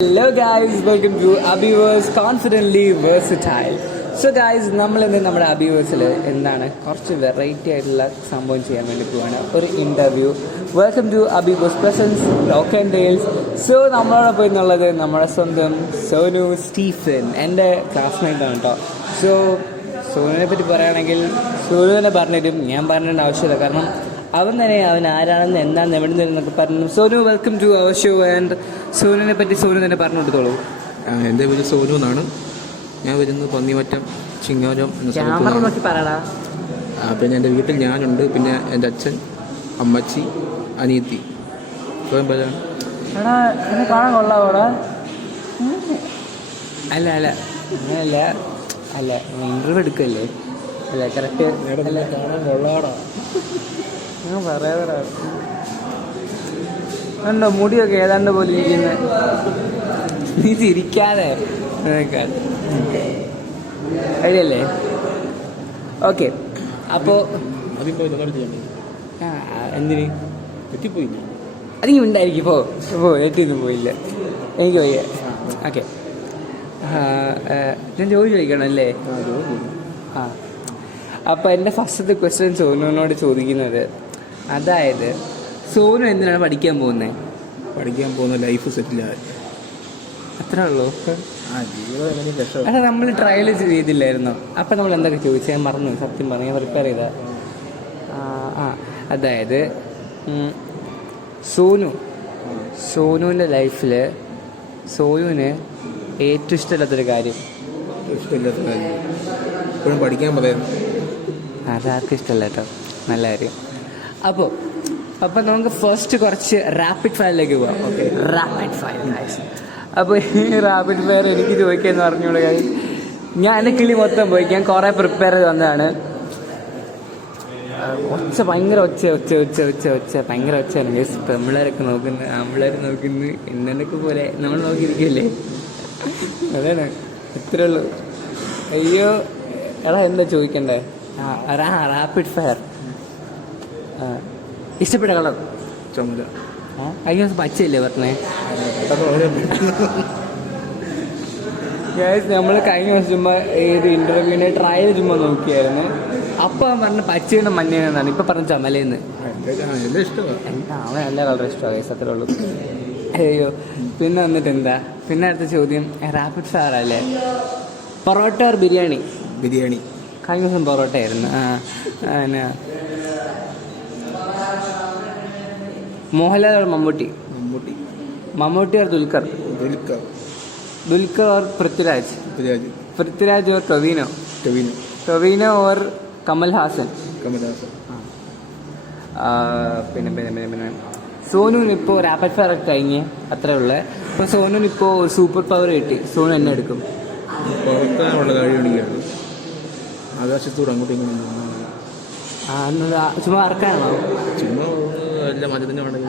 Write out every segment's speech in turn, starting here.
Hello guys, welcome to Abiverse Confidently Versatile. So guys, നമ്മൾ ഇന്ന് നമ്മുടെ അബിവേഴ്സിൽ എന്താണ് കുറച്ച് വെറൈറ്റി ആയിട്ടുള്ള സംഭവം ചെയ്യാൻ വേണ്ടി പോവാണ്. ഒരു interview. Welcome to Abiverse presents talk and tales. So നമ്മളോടൊപ്പം എന്നുള്ളത് നമ്മുടെ സ്വന്തം സോനു സ്റ്റീഫൻ, എൻ്റെ ക്ലാസ്മേറ്റ് ആണ് കേട്ടോ. സോ സോനുവിനെ പറ്റി പറയുകയാണെങ്കിൽ സോനുവിനെ പറഞ്ഞിട്ടും ഞാൻ പറഞ്ഞിട്ട് ആവശ്യമില്ല, കാരണം അവൻ തന്നെ അവൻ ആരാണെന്ന് എന്താണെന്ന് എവിടെ നിന്നൊക്കെ പറഞ്ഞു. Sonu, welcome to our show. And സോനുവിനെ പറ്റി സോനു തന്നെ പറഞ്ഞു കൊടുത്തോളൂ. എൻ്റെ പേര് സോനു എന്നാണ്. ഞാൻ വരുന്നത് പന്നിമറ്റം ചിങ്ങോരം എന്ന ക്യാമറ നോക്കി പറയടാ. പിന്നെ എൻ്റെ വീട്ടിൽ ഞാനുണ്ട്, പിന്നെ എൻ്റെ അച്ഛൻ, അമ്മച്ചി, അനിയത്തി. സ്വയം പറയാം. എടാ എന്നെ കാണാൻ കൊള്ളാവോടാ? അല്ല അല്ല അങ്ങനല്ല, അല്ല ഇൻ്റർവ്യൂ എടുക്കല്ലേ? അല്ല കറക്റ്റ് അല്ല, കാണാൻ കൊള്ളാടാ. ഞാൻ പറയാതാ. ഉണ്ടോ മുടിയൊക്കെ ഏതാണ്ട് പോലെ ഇരിക്കുന്നത്? നീ ചിരിക്കാതെ കഴിയല്ലേ? ഓക്കെ, അപ്പോൾ എന്തിന് എത്തിപ്പോയില്ല? അതിന് ഉണ്ടായിരിക്കും. പോ ഏറ്റൊന്നും പോയില്ല, എനിക്ക് പോയി. ഓക്കെ, ഞാൻ ജോലി ചോദിക്കണം അല്ലേ? ആ, അപ്പോൾ എൻ്റെ ഫസ്റ്റത്തെ ക്വസ്റ്റ്യൻ സോനുവിനോട് ചോദിക്കുന്നത്, അതായത് സോനു എന്തിനാണ് പഠിക്കാൻ പോകുന്നത്? പഠിക്കാൻ പോകുന്ന ലൈഫ് സെറ്റിലായി, അത്രേ ഉള്ളൂ. ജീവിതം. അല്ല, നമ്മൾ ട്രയൽ ചെയ്തില്ലായിരുന്നോ? അപ്പം നമ്മൾ എന്തൊക്കെ ചോദിച്ചാൽ ഞാൻ മറന്നു, സത്യം പറഞ്ഞു. ഞാൻ പ്രിപ്പയർ ചെയ്താ. അതായത് സോനുവിൻ്റെ ലൈഫിൽ സോനുവിന് ഏറ്റവും ഇഷ്ടമില്ലാത്തൊരു കാര്യം. ഇഷ്ടമില്ലാത്ത കാര്യം ഇപ്പോഴും പഠിക്കാൻ പറയാം. അതാർക്കും ഇഷ്ടമല്ല കേട്ടോ, നല്ല കാര്യം. അപ്പോൾ നമുക്ക് ഫസ്റ്റ് കുറച്ച് റാപ്പിഡ് ഫയറിലേക്ക് പോവാം. Okay, rapid fire guys. അപ്പോൾ ഈ റാപ്പിഡ് ഫയർ എനിക്ക് ചോദിക്കാമെന്ന് പറഞ്ഞോളൂ ഗൈസ്. ഞാൻ എൻ്റെ കിളി മൊത്തം പോയി, ഞാൻ കുറേ പ്രിപ്പയർ ചെയ്ത് വന്നതാണ്. ഭയങ്കര ഒച്ച ഭയങ്കര ഒച്ചയാണ് ഗൈസ്. പെമ്പിള്ളേരൊക്കെ നോക്കുന്നു, ആമ്പിള്ളേർ നോക്കുന്നു, എന്നൊക്കെ പോലെ നമ്മൾ നോക്കിയിരിക്കല്ലേ? അതാണ്, ഇത്രേ ഉള്ളൂ. അയ്യോ എടാ, എന്താ ചോദിക്കണ്ടേ? Rapid fire. ഇഷ്ടപ്പെട്ട കളർ? ചുമല. അയ്യോ, പച്ചയല്ലേ പറഞ്ഞേ? ഗൈസ്, നമ്മൾ കഴിഞ്ഞ ദിവസം ചുമ്മാ ഏത് ഇൻ്റർവ്യൂവിനെ ട്രയൽ ചുമ്മാ നോക്കിയായിരുന്നു. അപ്പം അവൻ പറഞ്ഞ പച്ചയുടെ മഞ്ഞയെന്നാണ്, ഇപ്പം പറഞ്ഞ ചുമലയെന്ന്. അവൻ നല്ല കളർ ഇഷ്ടമാണ് ഗൈസ്, അത്രേ ഉള്ളൂ. അയ്യോ, പിന്നെ വന്നിട്ട് എന്താ, പിന്നെ അടുത്ത ചോദ്യം റാപ്പിഡ് ഫയർ അല്ലേ? പൊറോട്ട ഓർ ബിരിയാണി? ബിരിയാണി. കഴിഞ്ഞ ദിവസം പൊറോട്ട ആയിരുന്നു. Mohanlal or Mammootty? Mammootty or Dulquer? Dulquer or Prithviraj? Prithviraj or Tovino or Kamal Haasan? പിന്നെ സോനുവിന് ഇപ്പോൾ റാപ്പിഡ് ഫയർ ഒക്കെ കഴിഞ്ഞ് അത്രേ ഉള്ളേ. ഇപ്പോൾ സോനുവിന് ഇപ്പോൾ ഒരു സൂപ്പർ പവർ കിട്ടി. സോനു എന്നെ എടുക്കും? പറക്കാനുള്ള കഴിവുണ്ടെങ്കിൽ ആകാശത്തോട് അങ്ങോട്ടും ഇങ്ങോട്ടും. ചുമ്മാ ഇറക്കാനാണോ? ചുമ്മാ അല്ല, മജത്തിന്റെ മണ്ടയ്ക്ക്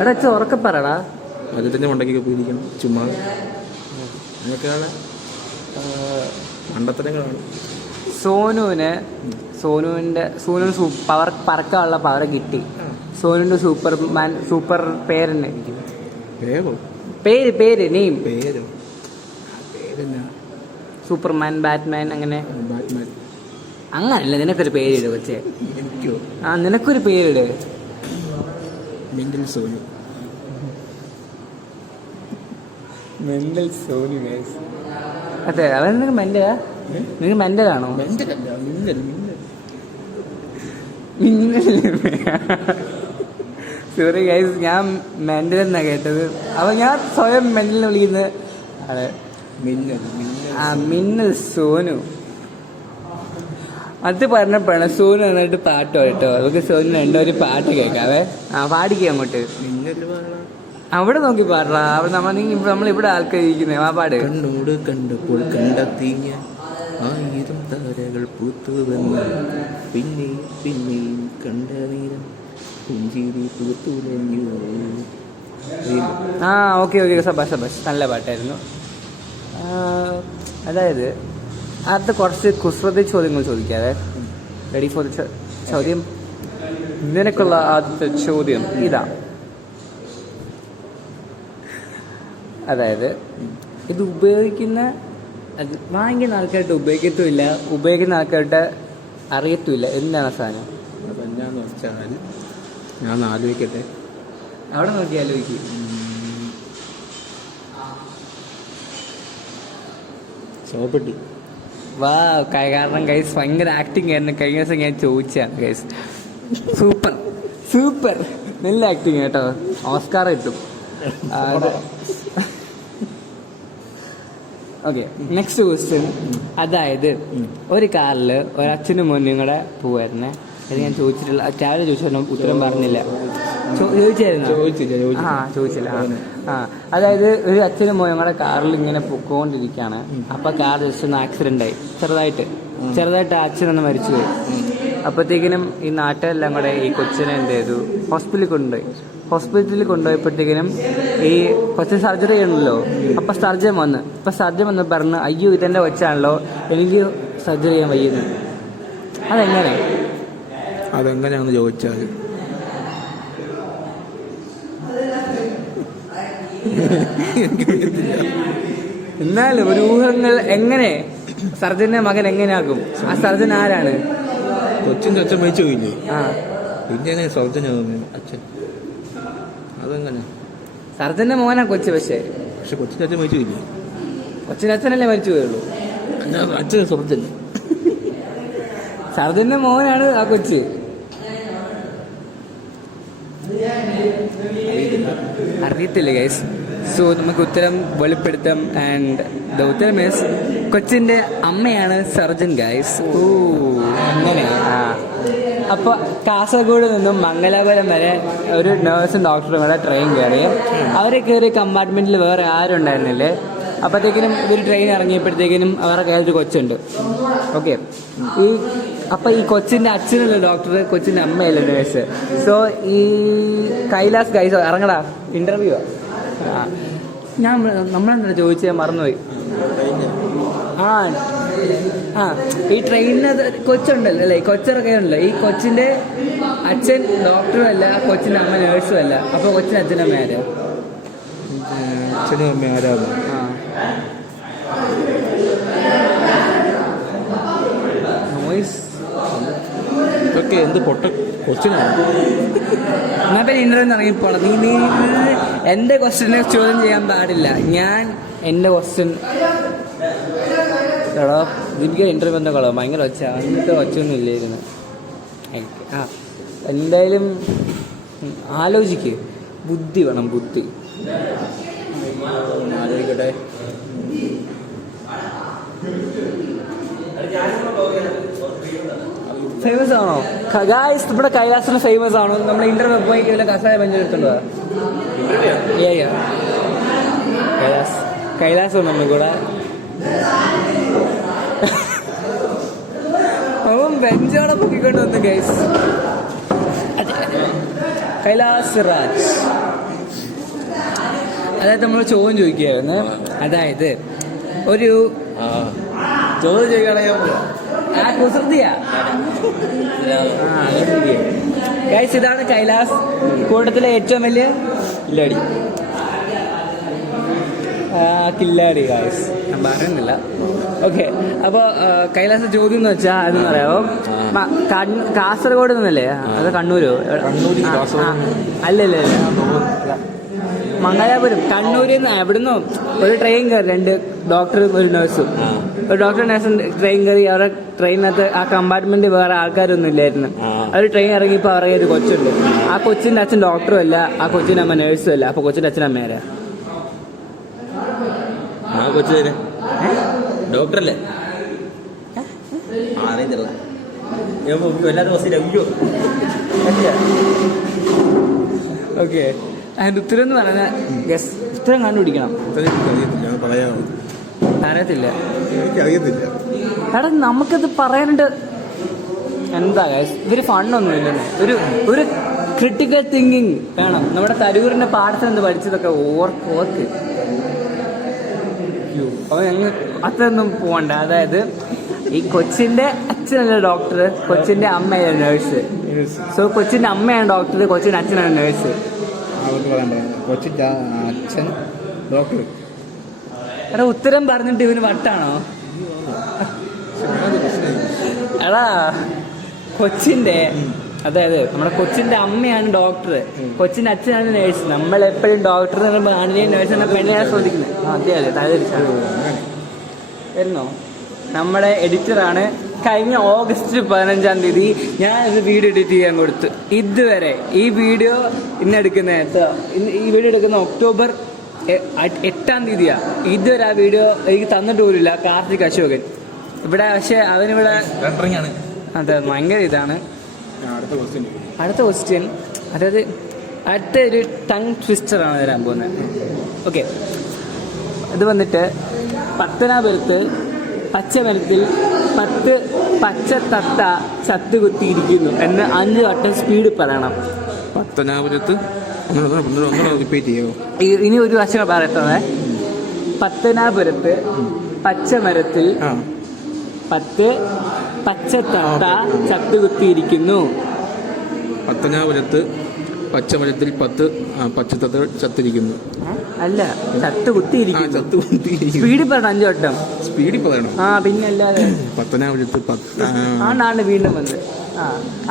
എടാ അച്ഛൻ ഉറക്കെ പറടാ. മജത്തിന്റെ മണ്ടയ്ക്കൊക്കെ പോയിരിക്കണം ചുമ്മാ. അങ്ങനെയൊക്കെയാണ് മണ്ടത്തരങ്ങളാണ്. സോനുവിന് പവർ, പറക്കാനുള്ള പവർ കിട്ടി. സോനുവിന്റെ സൂപ്പർ പേരെന്നെ പേര് നെയിം സൂപ്പർമാൻ, ബാറ്റ്മാൻ, അങ്ങനെ അങ്ങനല്ല. നിനക്കൊരു പേരിട് കൊച്ചേ. നിനക്കൊരു പേരിട്. മെന്റൽ സോനു. അതെ, അവൻ നിനക്ക് മെന്റലാ? നിനക്ക് മെന്റലാണോ? സോറി ഗൈസ്, ഞാൻ മെന്റൽ എന്നാ കേട്ടത്. അപ്പൊ ഞാൻ സ്വയം മെന്റലിനെ വിളിക്കുന്നത് അതെ, മിന്നൽ സോനു. അത് പറഞ്ഞപ്പോഴാണ് സോനു നന്നായിട്ട് പാട്ട് കേട്ടോ. നമുക്ക് സോനു രണ്ടൊരു പാട്ട് കേൾക്കാവേ. പാടിക്കുക അങ്ങോട്ട്. അവിടെ നോക്കി പാടാ. അവിടെ നമ്മളിവിടെ ആൾക്കാർ ഇരിക്കുന്നേ. ആ പാട്. കണ്ണോട് കണ്ടപ്പോൾ കണ്ടെത്തിയ 1000 താരകൾ പൂത്തുവന്നു, പിന്നെയും കണ്ട നേരം പുഞ്ചിരി പൂത്തുലഞ്ഞു. ഓക്കെ, സബാഷ്. നല്ല പാട്ടായിരുന്നു. അതായത് അടുത്ത കുറച്ച് കുസൃതി ചോദ്യങ്ങൾ ചോദിക്കാതെ. റെഡി ഫോർ ദ ചോദ്യം? നിനക്കുള്ള ആദ്യത്തെ ചോദ്യം ഇതാ. അതായത് ഇത് വാങ്ങിക്കുന്ന ആൾക്കാരുടെ ഉപയോഗിക്കത്തുമില്ല, ഉപയോഗിക്കുന്ന ആൾക്കാരുടെ അറിയത്തുമില്ല എന്താണ് സാധനം. അപ്പം എന്നാന്ന് വെച്ചാൽ ഞാൻ ആലോചിക്കട്ടെ. അവിടെ നോക്കി ആലോചിക്കും. ശവപ്പെട്ടി. വാ, കാരണം ഗൈസ് ഭയങ്കര ആക്ടിങ് ആയിരുന്നു. കഴിഞ്ഞ ദിവസം ഞാൻ ചോദിച്ചാണ് ഗൈസ്. സൂപ്പർ നല്ല ആക്ടിങ് കേട്ടോ, ഓസ്കാർ കിട്ടും. Okay, next question. അതായത് ഒരു കാറിൽ ഒരച്ഛനും മോനും കൂടെ പോവായിരുന്നേ. അത് ഞാൻ ചോദിച്ചിട്ടില്ല, രാവിലെ ചോദിച്ചു, ഉത്തരം പറഞ്ഞില്ല. ചോദിച്ചില്ല. അതായത് ഒരു അച്ഛനും മോനും കൂടെ കാറിൽ ഇങ്ങനെ പൊക്കോണ്ടിരിക്കുകയാണ്. അപ്പൊ കാർ ജസ്റ്റ് ഒന്ന് ആക്സിഡന്റ് ആയി, ചെറുതായിട്ട് അച്ഛനൊന്ന് മരിച്ചുപോയി. അപ്പോഴത്തേക്കിനും ഈ നാട്ടിലെല്ലാം കൂടെ ഈ കൊച്ചിനെ എന്ത് ചെയ്തു, ഹോസ്പിറ്റലിൽ കൊണ്ടുപോയപ്പോഴത്തേക്കിനും ഈ കൊച്ചിന് സർജറി ചെയ്യണമല്ലോ. അപ്പൊ സർജൻ വന്ന് പറഞ്ഞു, അയ്യോ ഇതെന്റെ കൊച്ചാണല്ലോ, എനിക്ക് സർജറി ചെയ്യാൻ വയ്യുന്നു. അതെങ്ങനെയാണെന്ന് ചോദിച്ചാൽ എന്നാലും ഒരു ഊഹങ്ങൾ. എങ്ങനെ സർജന്റെ മകൻ എങ്ങനെയാകും? ആ സർജൻ ആരാണ്? കൊച്ചിൻ്റെ അച്ഛൻ മരിച്ചു പോയില്ലേ? പിന്നെ എങ്ങനെ സർജൻ അച്ഛൻ? അതെങ്ങനെ? സർജന്റെ മോനാ കൊച്ചു. പക്ഷെ കൊച്ചിൻ്റെ അച്ഛൻ മരിച്ചു പോയില്ലേ? കൊച്ചിന്റെ അച്ഛനല്ലേ മരിച്ചു പോയുള്ളൂ. അച്ഛൻ സർജന്റെ മോനാണ് ആ കൊച്ച്. അറിയത്തില്ല ഗൈസ്. സോ നമുക്ക് ഉത്തരം വെളിപ്പെടുത്താം. ആൻഡ് ദ ഉത്തരം ഈസ് കൊച്ചിന്റെ അമ്മയാണ് സർജൻ ഗൈസ്. അങ്ങനെ. അപ്പോൾ കാസർഗോഡ് നിന്നും മംഗലാപുരം വരെ ഒരു നേഴ്സും ഡോക്ടറും കൂടെ ട്രെയിൻ കയറി. അവരെ കയറി കമ്പാർട്ട്മെന്റിൽ വേറെ ആരും ഉണ്ടായിരുന്നില്ലേ. അപ്പോഴത്തേക്കിനും ഇവർ ട്രെയിൻ ഇറങ്ങിയപ്പോഴത്തേക്കിനും അവരുടെ കയ്യിലൊരു കൊച്ചുണ്ട്. ഓക്കെ, അപ്പൊ ഈ കൊച്ചിന്റെ അച്ഛനല്ല ഡോക്ടർ, കൊച്ചിന്റെ അമ്മയല്ല നേഴ്സ്. സോ ഈ കൈലാസ് ഗൈസ് ഇറങ്ങടാ, ഇന്റർവ്യൂ. നമ്മളെന്താ ചോദിച്ചത്, ഞാൻ മറന്നുപോയി. ഈ ട്രെയിനിന് കൊച്ചുണ്ടല്ലോ അല്ലേ, കൊച്ചിറങ്ങിയുണ്ടല്ലോ. ഈ കൊച്ചിന്റെ അച്ഛൻ ഡോക്ടറും അല്ല, കൊച്ചിന്റെ അമ്മ നേഴ്സും അല്ല. അപ്പൊ കൊച്ചിന്റെ അച്ഛനമ്മ ആരാ? അച്ഛനും അമ്മ ആരാണ്? ഇതൊക്കെ എന്ത് പൊട്ട ക്വസ്റ്റ്യനാണ്. എന്നാ പിന്നെ ഇന്റർവ്യൂ ഇറങ്ങിപ്പോണം. നീ എന്റെ ക്വസ്റ്റ്യനെ ചോദ്യം ചെയ്യാൻ പാടില്ല. ഞാൻ എന്റെ ക്വസ്റ്റ്യൻ എടാ ദീപിക ഇന്റർവ്യൂ എന്താ കളോ ഭയങ്കര ഒച്ച, അങ്ങനത്തെ ഒച്ചയൊന്നും ഇല്ലായിരുന്നു. എന്തായാലും ആലോചിക്ക്, ബുദ്ധി വേണം, ബുദ്ധി. ആലോചിക്കട്ടെ. ഫേമസ് ആണോ ഗായ്സ്? ഇവിടെ കൈലാസിന് ഫേമസ് ആണോ? നമ്മുടെ ഇന്റർവ്യൂ പോയി കസായ പഞ്ചെടുത്തുണ്ടോ? കൈലാസ് ഉണ്ട് കൂടെ. അവൻ ബെഞ്ചോടെ പൊക്കിക്കൊണ്ട് വന്നു ഗൈസ്. കൈലാസ് രാജ്. അതായത് നമ്മൾ ചോദ്യം ചോദിക്കുകയായിരുന്നു. അതായത് ഒരു ചോദ്യം ചോദിക്കുകയാണെങ്കിൽ ഗൈസ്, ഇതാണ് കൈലാസ്, കൂട്ടത്തിലെ ഏറ്റവും വലിയ കില്ലാടി ഗൈസ്. ഞാൻ പറയുന്നില്ല. ഓക്കെ, അപ്പോൾ കൈലാസ് ചോദ്യം എന്ന് വെച്ചാൽ അതെന്ന് പറയാമോ? കാസർഗോഡ് നിന്നല്ലേ? അത് കണ്ണൂരോ? അല്ലല്ലേ, മംഗലാപുരം. കണ്ണൂരിൽ നിന്ന് എവിടുന്നോ ഒരു ട്രെയിൻ കയറി, 2 ഡോക്ടറും ഒരു നേഴ്സും. ഒരു ഡോക്ടർ നേഴ്സും ട്രെയിൻ കയറി. അവരുടെ ട്രെയിനകത്ത് ആ കമ്പാർട്ട്മെന്റ് വേറെ ആൾക്കാരൊന്നും ഇല്ലായിരുന്നു. അവർ ട്രെയിൻ ഇറങ്ങിയപ്പോൾ അവരുടെ ഒരു കൊച്ചുണ്ട്. ആ കൊച്ചിന്റെ അച്ഛൻ ഡോക്ടറും അല്ല, ആ കൊച്ചിന്റെ അമ്മ നേഴ്സും അല്ല. അപ്പൊ കൊച്ചിന്റെ അച്ഛൻ അമ്മയാരാ? ഡോക്ടറല്ലേ? ഓക്കെ, അതിന്റെ ഉത്തരം എന്ന് പറഞ്ഞാൽ ഉത്തരം കണ്ടുപിടിക്കണം. അറിയത്തില്ല. എടാ നമുക്കത് പറയാനുണ്ട്. എന്താ ഇവര് ഫണ്ടൊന്നും ഇല്ലെന്ന്. ഒരു ക്രിട്ടിക്കൽ തിങ്കിങ് വേണം. നമ്മുടെ തരൂരിന്റെ പാഠത്തിൽ എന്ത് പഠിച്ചതൊക്കെ ഓർക്ക്. അപ്പൊ ഞങ്ങൾ അതൊന്നും പോകണ്ട. അതായത് ഈ കൊച്ചിന്റെ അച്ഛനല്ല ഡോക്ടർ, കൊച്ചിന്റെ അമ്മയാണ് നേഴ്സ്. സോ കൊച്ചിന്റെ അമ്മയാണ് ഡോക്ടർ, കൊച്ചിന്റെ അച്ഛനാണ് നേഴ്സ്. കൊച്ചിന്റെ അച്ഛൻ ഡോക്ടർ. എടാ ഉത്തരം പറഞ്ഞിട്ട് ഇവന് വട്ടാണോ? എടാ കൊച്ചിന്റെ അതായത് നമ്മുടെ കൊച്ചിന്റെ അമ്മയാണ് ഡോക്ടർ, കൊച്ചിന്റെ അച്ഛനാണ് നേഴ്സ്. നമ്മളെപ്പോഴും ഡോക്ടർ എന്ന് പറയുമ്പോൾ ആണിനെയും നേഴ്സ് എന്ന പെണ്ണിനെയാണ് ശ്രദ്ധിക്കുന്നത്. അതെ അതെ തലതിരിച്ചാണ് വരുന്നോ. നമ്മുടെ എഡിറ്ററാണ്. കഴിഞ്ഞ ഓഗസ്റ്റ് 15-ാം തീയതി ഞാൻ ഇത് വീഡിയോ എഡിറ്റ് ചെയ്യാൻ കൊടുത്തു. ഇതുവരെ ഈ വീഡിയോ ഈ വീഡിയോ എടുക്കുന്ന ഒക്ടോബർ 8-ാം തീയതിയാണ്. ഇതുവരെ ആ വീഡിയോ എനിക്ക് തന്നിട്ട് പോലില്ല കാർത്തിക് അശോകൻ ഇവിടെ. പക്ഷെ അവനിവിടെ അതെ ഭയങ്കര ഇതാണ്. അടുത്ത ക്വസ്റ്റ്യൻ അതായത് അടുത്ത ഒരു ടങ് ട്വിസ്റ്ററാണ് വരാൻ പോകുന്നത്. ഓക്കെ, ഇത് വന്നിട്ട് പത്തനാപുരത്ത് പച്ചമരത്തിൽ 10 പച്ച തത്ത ചത്തുകുത്തിയിരിക്കുന്നു എന്ന് 5 വട്ടം സ്പീഡ് പറയണം. പത്തനാപുരത്ത് റിപ്പീറ്റ് ചെയ്യോ? ഇനി ഒരു വർഷം പറയത്തേ. പത്തനാപുരത്ത് പച്ചമരത്തിൽ 10 പച്ചത്തത്ത ചത്തുകുത്തിയിരിക്കുന്നു. പത്തനാപുരത്ത് പച്ചമരത്തിൽ 10 പച്ചത്തത്ത ചത്തിരിക്കുന്നു. അല്ല, ചത്തുകുത്തിയിരിക്കുന്നു. സ്പീഡിൽ പറയണം 5 വട്ടം. സ്പീഡിൽ പറയണം. പിന്നെ അല്ലാതെ പത്തനാപുരത്ത് ആണ്ടാണ് വീണ്ടും വന്നത്.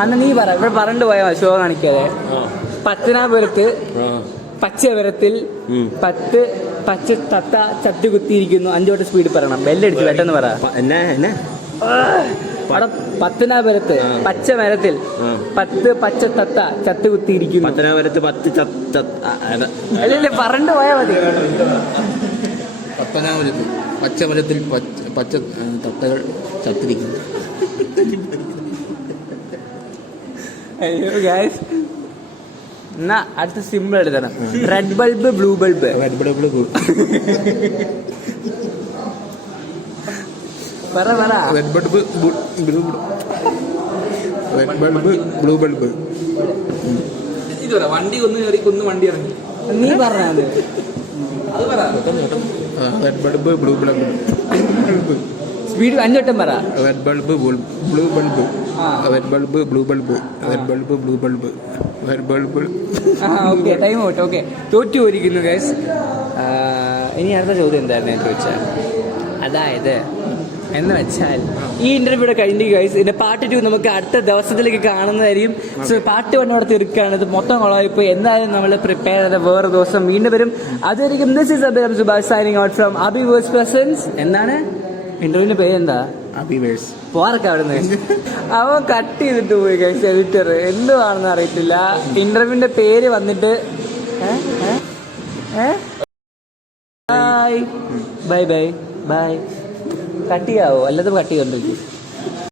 അന്ന് നീ പറ, ഇവിടെ പറഞ്ഞിട്ട് പോയാ ഷോ കാണിക്കാതെ. പത്തനാപുരത്ത് പച്ചമരത്തിൽ 10 പച്ച തത്ത ചത്തുകുത്തിയിരിക്കുന്നു. 5 വട്ടം സ്പീഡിൽ പറയണം. ബെല്ലടിച്ച് പെട്ടെന്ന് പറ. പത്തനാപുരത്ത് പച്ചമരത്തിൽ 10 പച്ച തത്ത ചത്തുകുത്തിയിരിക്കുന്നു. പത്തനാപുരത്ത് 10 അല്ലല്ലേ പറഞ്ഞിട്ട് പോയാ മതി. പത്തനാപുരത്ത് പച്ചമരത്തിൽ പച്ച തത്തകൾ ചത്തിരിക്കുന്നു. അയ്യോ ഗൈസ്, എന്നാ അടുത്ത സിമ്പിൾ എടുത്തണം. Red bulb blue bulb. Red bulb പറ. Red bulb blue bulb. വണ്ടി ഒന്ന് കയറി വണ്ടി ഇറങ്ങി. നീ പറഞ്ഞത് അത് പറ. Red bulb blue bulb. Speed 5 വട്ടം പറ. Red bulb blue bulb. Red bulb blue bulb. Red bulb blue bulb. Red bulb. Okay, time out. Okay, തോറ്റു പോയിരിക്കുന്നു ഗൈസ്. ഇനി അടുത്ത ചോദ്യം എന്തായിരുന്നു ഞാൻ ചോദിച്ചാൽ, അതായത് എന്ന് വെച്ചാൽ ഈ ഇന്റർവ്യൂടെ കഴിഞ്ഞു ഗൈസ്. ഇതിന്റെ പാർട്ട് 2 നമുക്ക് അടുത്ത ദിവസത്തിലേക്ക് കാണുന്നതായിരിക്കും. സോ പാർട്ട് 1 അവിടെ തീർക്കുകയാണ്. ഇത് മൊത്തം കൊളായിപ്പോൾ എന്തായാലും നമ്മൾ പ്രിപ്പയർ ചെയ്ത വേറെ ദിവസം വീണ്ടും വരും. അതായിരിക്കും. This is Abhiram Subash signing out from Abiverse presents. എന്താണ് ഇന്റർവ്യൂവിന്റെ പേര്? എന്താ? അബിവേഴ്സ്. പോരൊക്കെ അവിടുന്ന് അവൻ കട്ട് ചെയ്തിട്ട് പോയി ഗൈസ്. എഡിറ്റർ എന്തുവാണെന്ന് അറിയത്തില്ല. ഇന്റർവ്യൂവിന്റെ പേര് വന്നിട്ട് ബൈ ബൈ ബൈ. കട്ട് ചെയ്യാവോ? അല്ലാതെ കട്ട് ചെയ്തോണ്ടിരിക്കും.